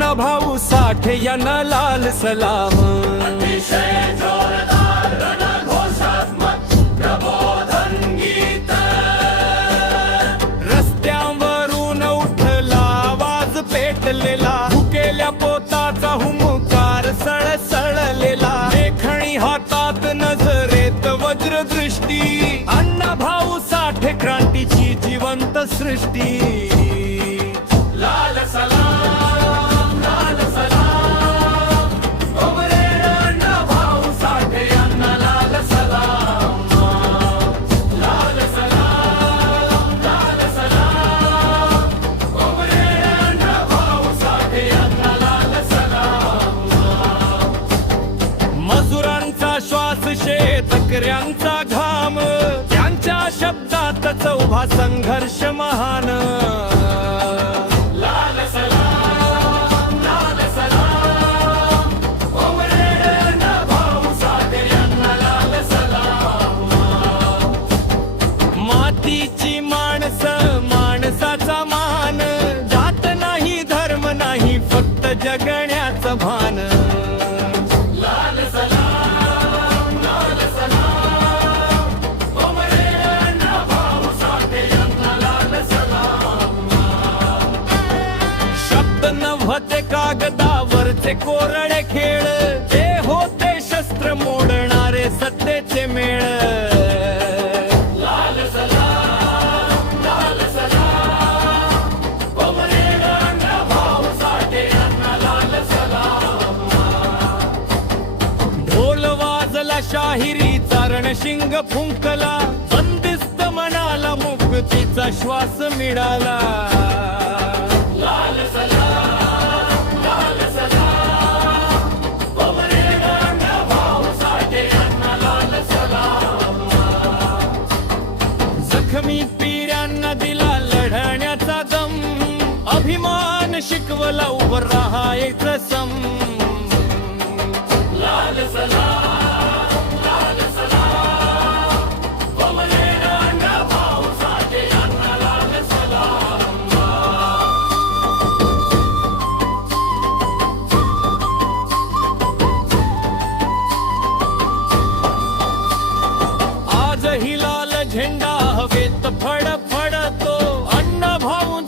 अण्णा भाऊ साठे यांना लाल सलाम। अतिशय जोरदार रणघोषात्मक प्रबोधन गीत। रस्त्यावरून उठला आवाज पेटलेला, भुकेल्या पोताचा हुंकार सळसळलेला, लेखणी हातात नजरेत वज्रदृष्टी, अण्णा भाऊ साठे क्रांतीची जिवंत सृष्टी। लाल सलाम, लाल सलाम, कॉम्रेड अण्णा भाऊ साठे यांना लाल सलाम। लाल सलाम, लाल सलाम, कॉम्रेड अण्णा भाऊ साठे यांना लाल सलाम। मजुरांचा श्वास शेतकऱ्यांचा घाम, त्यांच्या शब्दात चौभा संघर्ष महान। लाल सलाम, लाल सलाम, कॉम्रेड अण्णा भाऊ साठे यांना लाल सलाम। मातीची माणसं माणसाचा मान, जात नाही धर्म नाही फक्त जगण्याचं भान। लाल सलाम, लाल सलाम, कॉम्रेड अण्णा भाऊ साठे यांना लाल सलाम। शब्द नव्हते कागदावरचे कोरडे खेळ, ते होते शस्त्र मोडणारे सत्तेचे मेळ। लाल सलाम, लाल सलाम, कॉम्रेड अण्णा भाऊ साठे यांना लाल सलाम। ढोल वाजला शाहिरीचा रणशिंग फुंकला, बंदिस्त मनाला मुक्तीचा श्वास मिळाला। लाल सलाम, लाल सलाम, कॉम्रेड अण्णा भाऊ साठे यांना लाल सलाम। जखमी पिऱ्यांना दिला लढण्याचा दम, अभिमान शिकवला उभं राहायचं सम। लाल सलाम, लाल सलाम, कॉम्रेड अण्णा भाऊ साठे यांना लाल सलाम। आजही लाल झेंडा हवेत फडफडतो, अण्णा भाऊ